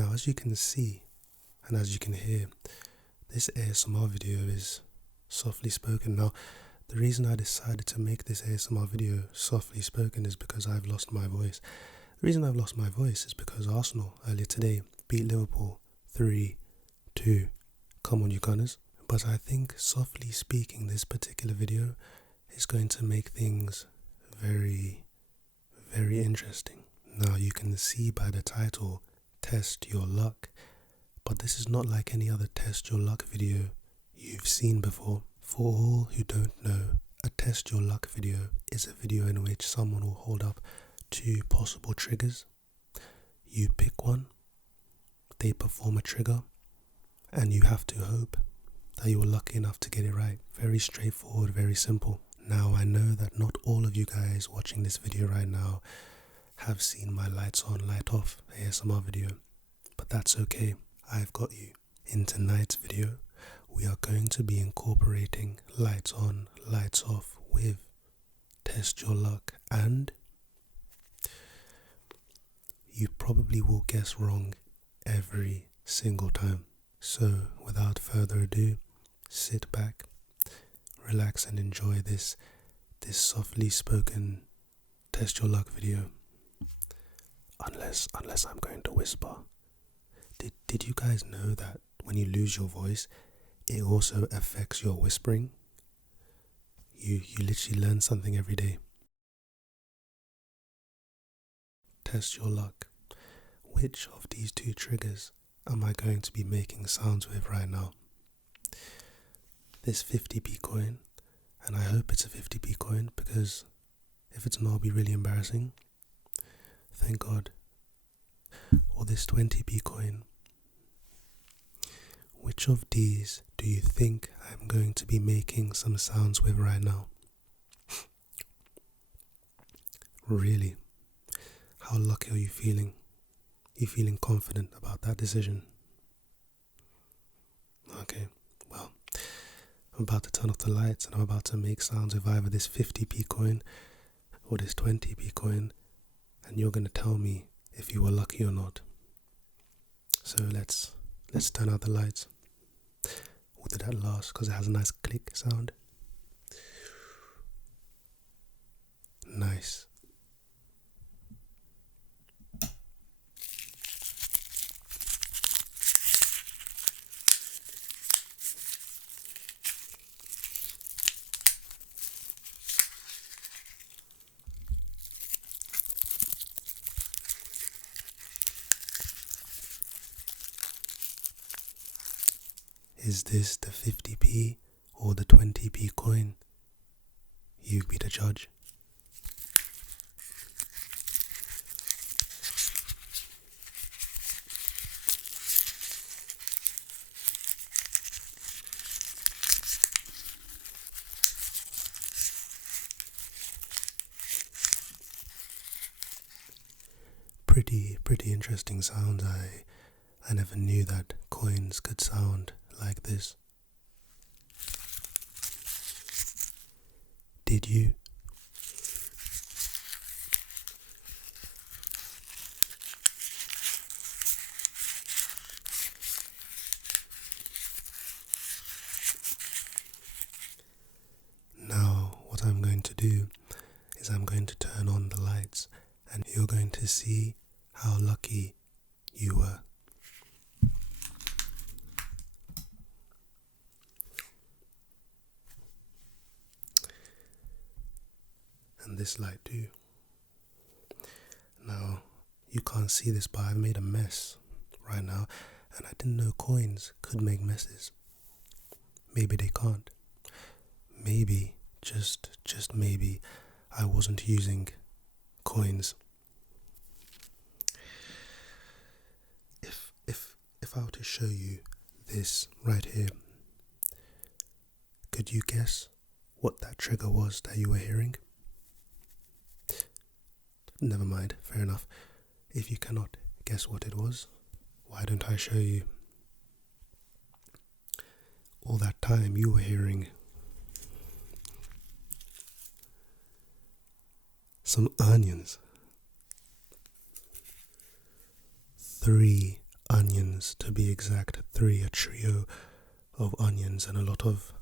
Now, as you can see and as you can hear, this ASMR video is softly spoken. Now, the reason I decided to make this ASMR video softly spoken is because I've lost my voice. The reason I've lost my voice is because Arsenal earlier today beat Liverpool 3-2. Come on, you Gunners. But I think softly speaking, this particular video is going to make things very, very interesting. Now, you can see by the title, Test Your Luck, but this is not like any other Test Your Luck video you've seen before. For all who don't know, a Test Your Luck video is a video in which someone will hold up 2 possible triggers. You pick one, they perform a trigger, and you have to hope that you were lucky enough to get it right. Very straightforward, very simple. Now, I know that not all of you guys watching this video right now have seen my lights on, light off ASMR video, but that's okay. I've got you. In tonight's video, we are going to be incorporating lights on, lights off with Test Your Luck, and you probably will guess wrong every single time. So, without further ado, sit back, relax and enjoy this softly spoken Test Your Luck video. Unless I'm going to whisper. Did you guys know that when you lose your voice, it also affects your whispering? You literally learn something every day. Test your luck. Which of these 2 triggers am I going to be making sounds with right now? This 50p coin, and I hope it's a 50p coin, because if it's not, it'll be really embarrassing. Thank God. Or this 20p coin. Which of these do you think I'm going to be making some sounds with right now? Really? How lucky are you feeling? You feeling confident about that decision? Okay, well, I'm about to turn off the lights and I'm about to make sounds with either this 50p coin or this 20p coin, and you're going to tell me if you were lucky or not. So let's turn out the lights. We'll do that last because it has a nice click sound. Nice. Is this the 50p or the 20p coin? You be the judge. Pretty interesting sounds. I never knew that coins could sound like this. Did you? Now, what I'm going to do is I'm going to turn on the lights and you're going to see how lucky you were. And this light too. Now, you can't see this, but I've made a mess right now, and I didn't know coins could make messes. Maybe they can't. Maybe, just maybe, I wasn't using coins. If I were to show you this right here, could you guess what that trigger was that you were hearing? Never mind, fair enough. If you cannot guess what it was, why don't I show you? All that time you were hearing some onions. 3 onions, to be exact, three, a trio of onions, and a lot of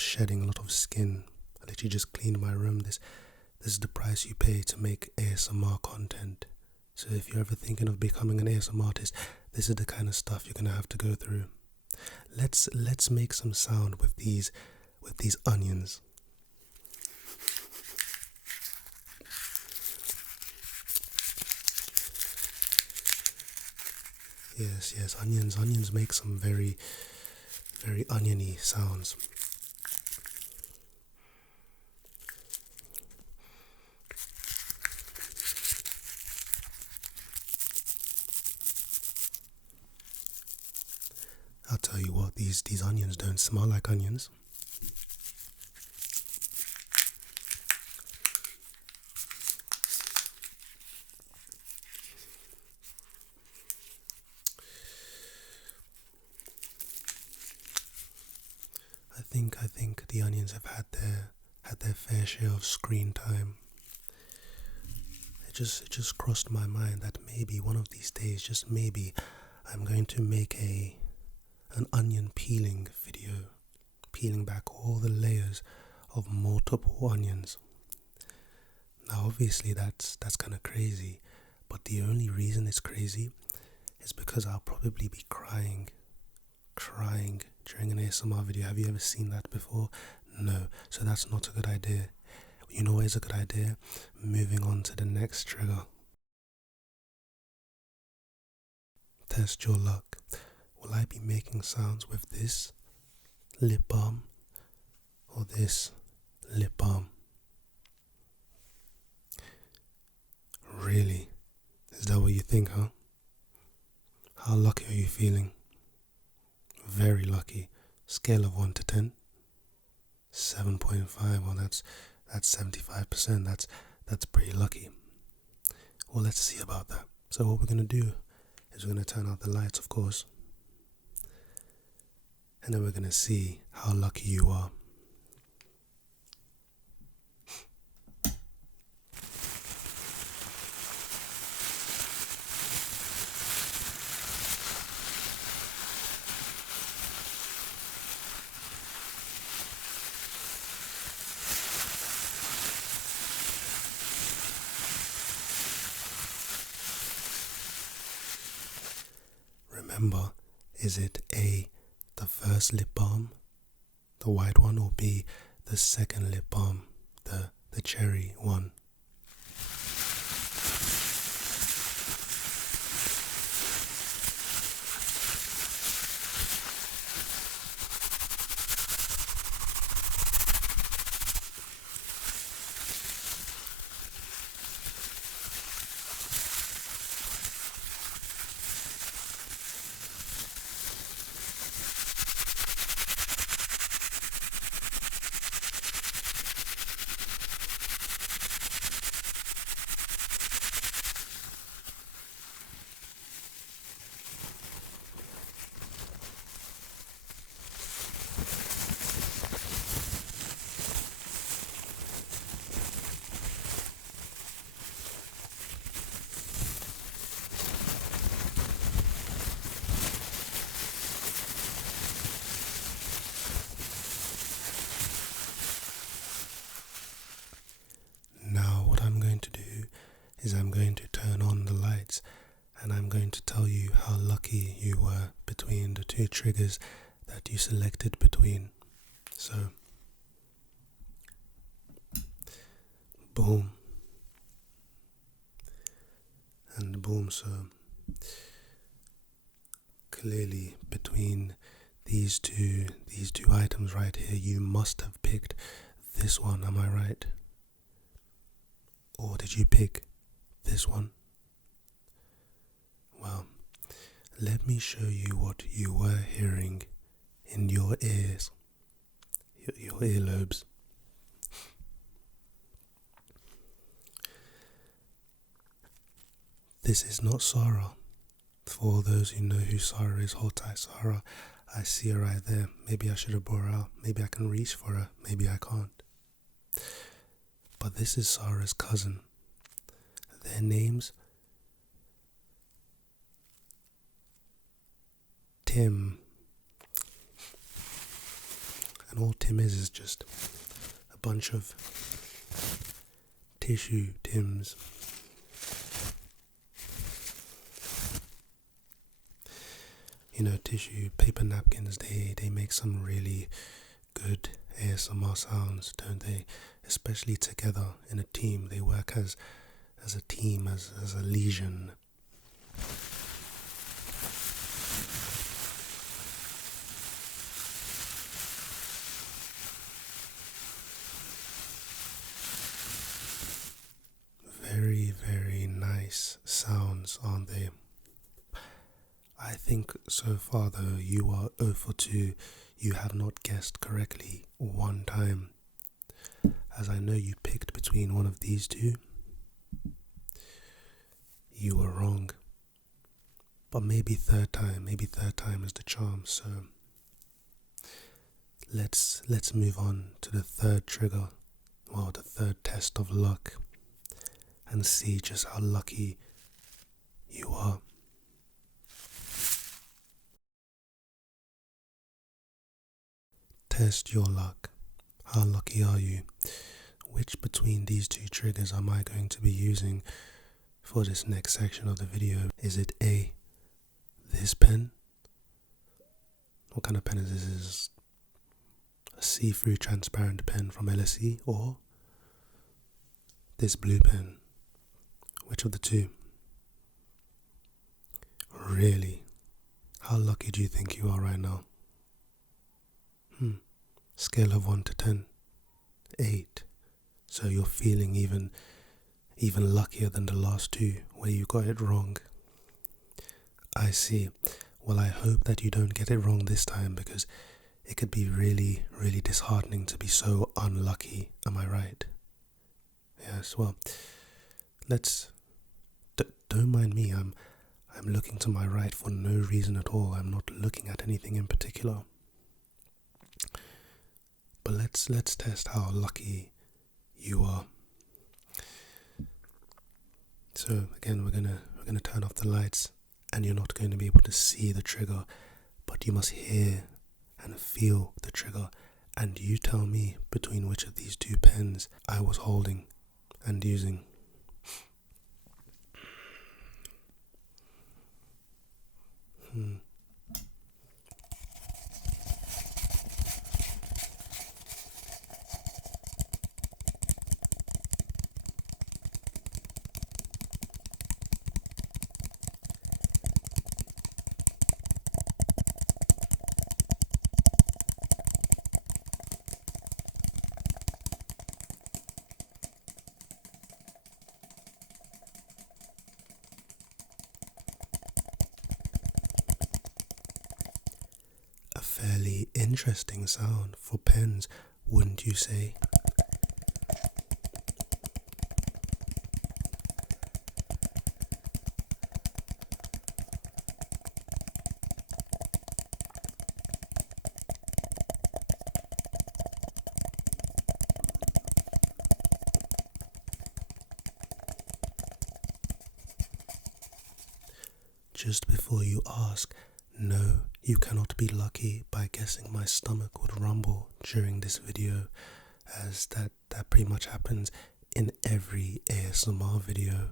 shedding, a lot of skin. I literally just cleaned my room. This is the price you pay to make ASMR content. So if you're ever thinking of becoming an ASMR artist, this is the kind of stuff you're gonna have to go through. Let's make some sound with these onions. Yes, onions make some very, very oniony sounds. I'll tell you what, these onions don't smell like onions. I think the onions have had their fair share of screen time. It just crossed my mind that maybe one of these days, just maybe, I'm going to make an onion peeling video, peeling back all the layers of multiple onions. Now obviously that's kind of crazy, but the only reason it's crazy is because I'll probably be crying during an ASMR video. Have you ever seen that before? No, so that's not a good idea. You know what is a good idea? Moving on to the next trigger. Test your luck. Will I be making sounds with this lip balm or this lip balm? Really? Is that what you think, huh? How lucky are you feeling? Very lucky. Scale of 1 to 10. 7.5. Well, that's 75%. That's pretty lucky. Well, let's see about that. So what we're gonna do is we're gonna turn out the lights, of course, and then we're gonna see how lucky you are. Remember, is it A, the first lip balm, the white one, or B, the second lip balm, the cherry one? Now what I'm going to do is I'm going to turn on the lights and I'm going to tell you how lucky you were between the two triggers that you selected between. So, boom and boom. So clearly between these two items right here, you must have picked this one, am I right? Or did you pick this one? Well, let me show you what you were hearing in your ears, your earlobes. This is not Sarah. For those who know who Sarah is, hold tight, Sarah. I see her right there. Maybe I should have brought her out. Maybe I can reach for her. Maybe I can't. But this is Sarah's cousin. Their names Tim. And all Tim is just a bunch of tissue Tims. You know, tissue, paper napkins, they make some really good ASMR sounds, don't they? Especially together in a team. They work as a team, as a legion. Very, very nice sounds, aren't they? I think so far though you are 0 for 2. You have not guessed correctly one time. As I know you picked between one of these two. You were wrong. But maybe third time is the charm. So let's move on to the third trigger. Well, the third test of luck. And see just how lucky you are. Test your luck. How lucky are you? Which between these two triggers am I going to be using for this next section of the video? Is it A, this pen? What kind of pen is this? Is a see-through transparent pen from LSE, or this blue pen? Which of the two? Really? How lucky do you think you are right now? Scale of 1 to 10. 8. So you're feeling even luckier than the last two where you got it wrong. I see. Well, I hope that you don't get it wrong this time, because it could be really, really disheartening to be so unlucky. Am I right? Yes, well, don't mind me. I'm looking to my right for no reason at all. I'm not looking at anything in particular. But let's test how lucky you are. So again, we're gonna turn off the lights, and you're not going to be able to see the trigger, but you must hear and feel the trigger, and you tell me between which of these two pens I was holding and using. A fairly interesting sound for pens, wouldn't you say? Just before you ask, no, you cannot be lucky by guessing my stomach would rumble during this video, as that pretty much happens in every ASMR video.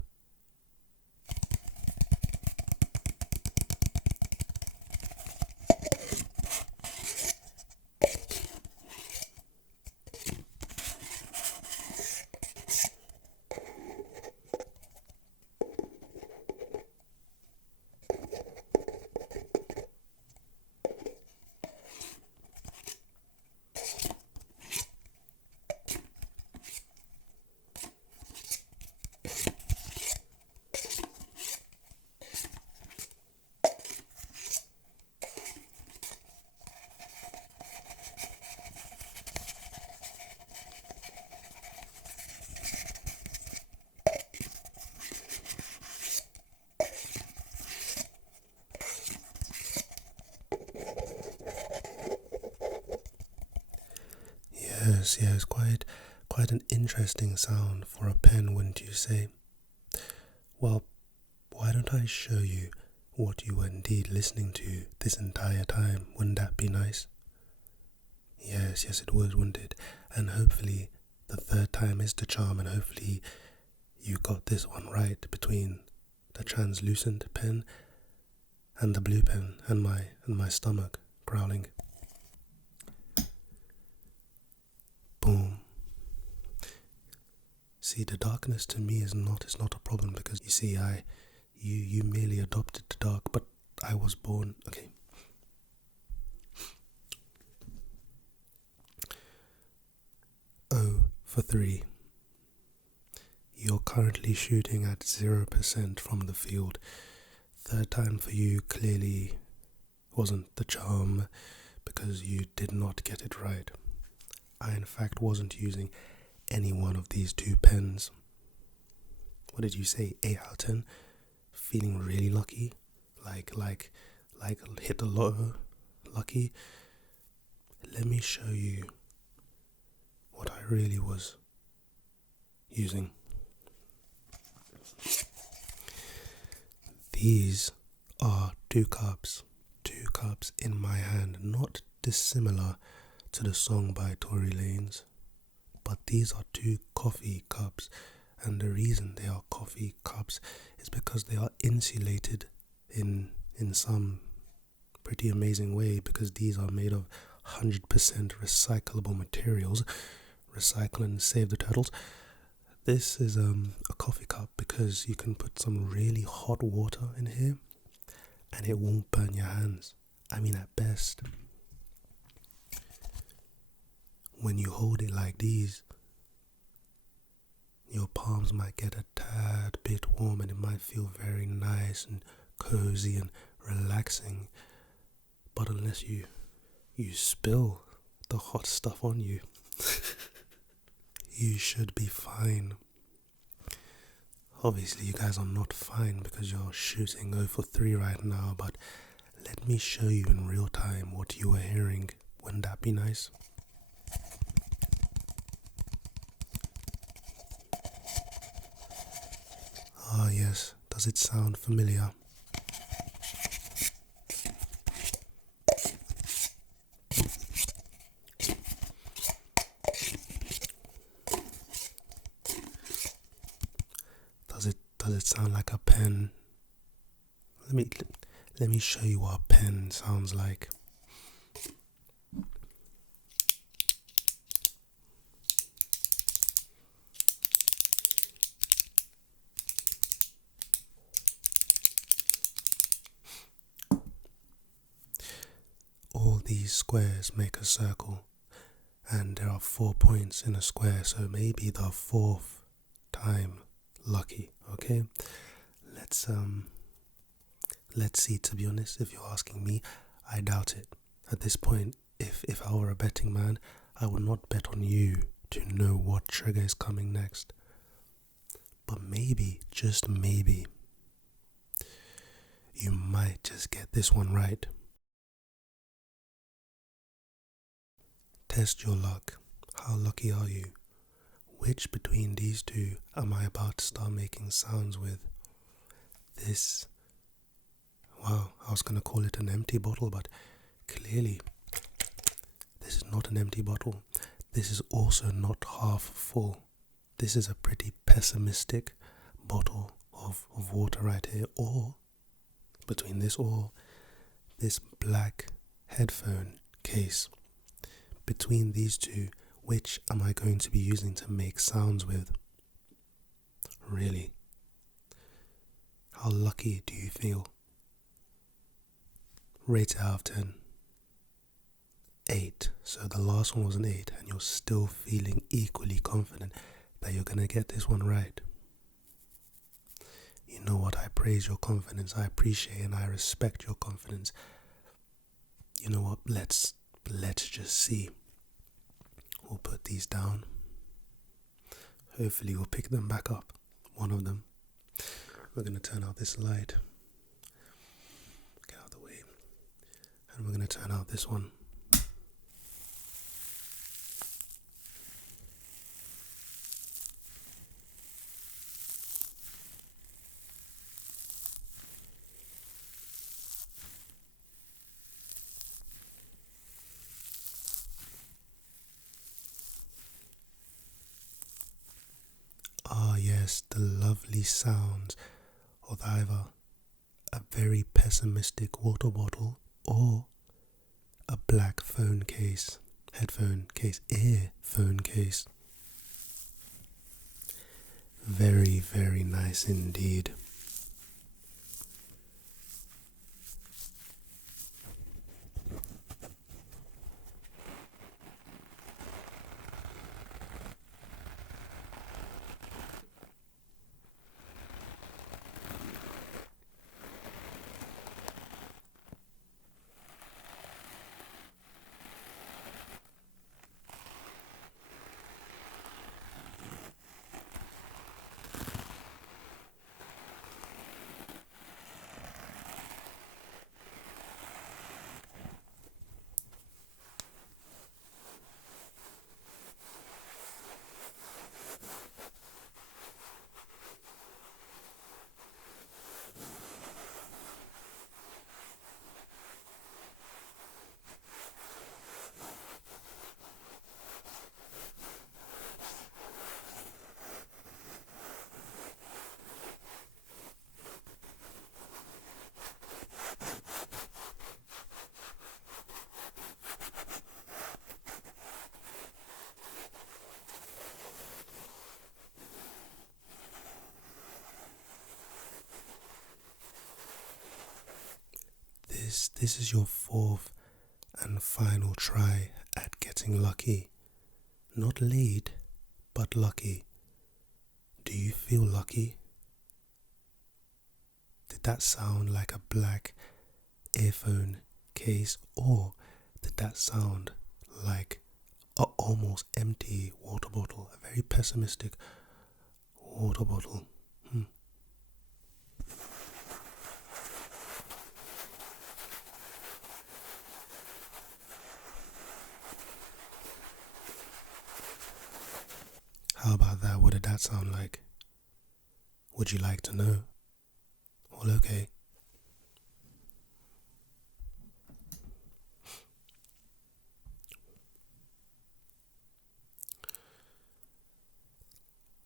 Yes, quite an interesting sound for a pen, wouldn't you say? Well, why don't I show you what you were indeed listening to this entire time. Wouldn't that be nice? Yes, it would, wouldn't it? And hopefully the third time is the charm, and hopefully you got this one right between the translucent pen and the blue pen and my stomach growling. Boom. See, the darkness to me is not a problem, because you see, you merely adopted the dark, but I was born. Okay. Oh, for 3. You're currently shooting at 0% from the field. Third time for you clearly wasn't the charm, because you did not get it right. I in fact wasn't using any one of these 2 pens. What did you say? 8 out of 10? Feeling really lucky? Like hit the lotto lucky? Let me show you what I really was using. These are 2 cups. 2 cups in my hand, not dissimilar to the song by Tory Lanez, but these are 2 coffee cups, and the reason they are coffee cups is because they are insulated in some pretty amazing way, because these are made of 100% recyclable materials. Recycle and save the turtles. This is a coffee cup because you can put some really hot water in here and it won't burn your hands. I mean, at best, when you hold it like these, your palms might get a tad bit warm and it might feel very nice and cozy and relaxing. But unless you spill the hot stuff on you, you should be fine. Obviously, you guys are not fine because you're shooting 0 for 3 right now, but let me show you in real time what you were hearing. Wouldn't that be nice? Ah, yes. Does it sound familiar? Does it sound like a pen? Let me show you what a pen sounds like. All these squares make a circle, and there are 4 points in a square, so maybe the 4th time lucky. Okay, let's see. To be honest, if you're asking me, I doubt it. At this point, if I were a betting man, I would not bet on you to know what trigger is coming next. But maybe, just maybe, you might just get this one right. Test your luck. How lucky are you? Which between these 2 am I about to start making sounds with? This, wow, I was going to call it an empty bottle, but clearly this is not an empty bottle. This is also not half full. This is a pretty pessimistic bottle of water right here. Or between this black headphone case, between these 2, which am I going to be using to make sounds with? Really? How lucky do you feel? Rate it out of 10. 8. So the last one was an 8, and you're still feeling equally confident that you're going to get this one right. You know what? I praise your confidence. I appreciate and I respect your confidence. You know what? Let's just see. We'll put these down. Hopefully we'll pick them back up. One of them. We're going to turn out this light. Get out of the way. And we're going to turn out this one. suggest the lovely sounds of either a very pessimistic water bottle or a black phone case, headphone case, earphone case. Very, very nice indeed. This is your fourth and final try at getting lucky. Not laid, but lucky. Do you feel lucky? Did that sound like a black earphone case, or did that sound like an almost empty water bottle, a very pessimistic water bottle? How about that? What did that sound like? Would you like to know? All okay.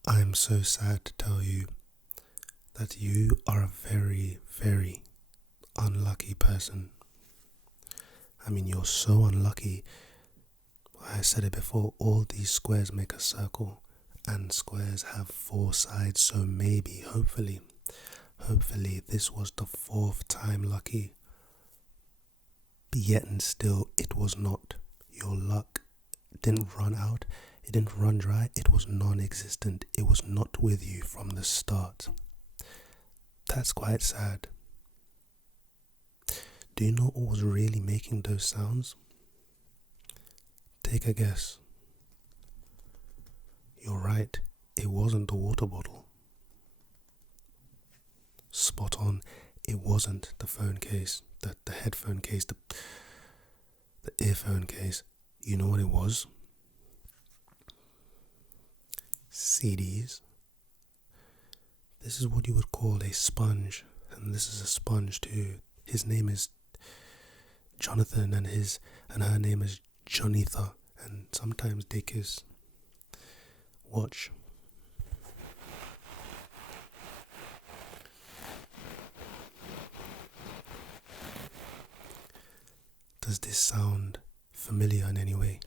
I am so sad to tell you that you are a very, very unlucky person. I mean, you're so unlucky. I said it before, all these squares make a circle, and squares have four sides, so maybe, hopefully this was the fourth time lucky. But yet and still, it was not. Your luck didn't run out, it didn't run dry, it was non-existent. It was not with you from the start. That's quite sad. Do you know what was really making those sounds? Take a guess. You're right, it wasn't the water bottle. Spot on, it wasn't the phone case, the headphone case, the earphone case. You know what it was? CDs. This is what you would call a sponge, and this is a sponge too. His name is Jonathan, and her name is Jonitha, and sometimes they kiss. Watch. Does this sound familiar in any way?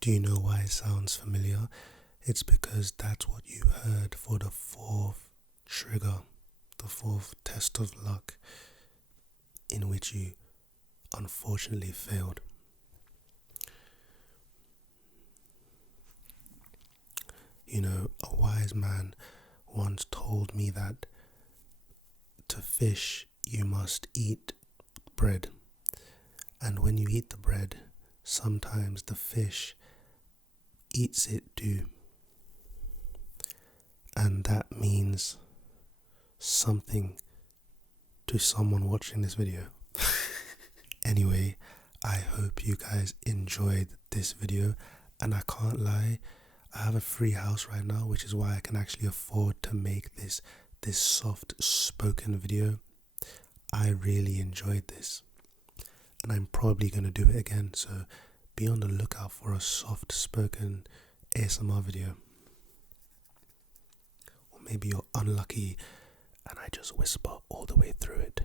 Do you know why it sounds familiar? It's because that's what you heard for the fourth trigger, the fourth test of luck, in which you unfortunately failed. You know, a wise man once told me that to fish you must eat bread, and when you eat the bread, sometimes the fish eats it too, and that means something to someone watching this video. Anyway, I hope you guys enjoyed this video, and I can't lie, I have a free house right now, which is why I can actually afford to make this soft spoken video. I really enjoyed this, and I'm probably going to do it again, so be on the lookout for a soft spoken ASMR video. Or maybe you're unlucky and I just whisper all the way through it.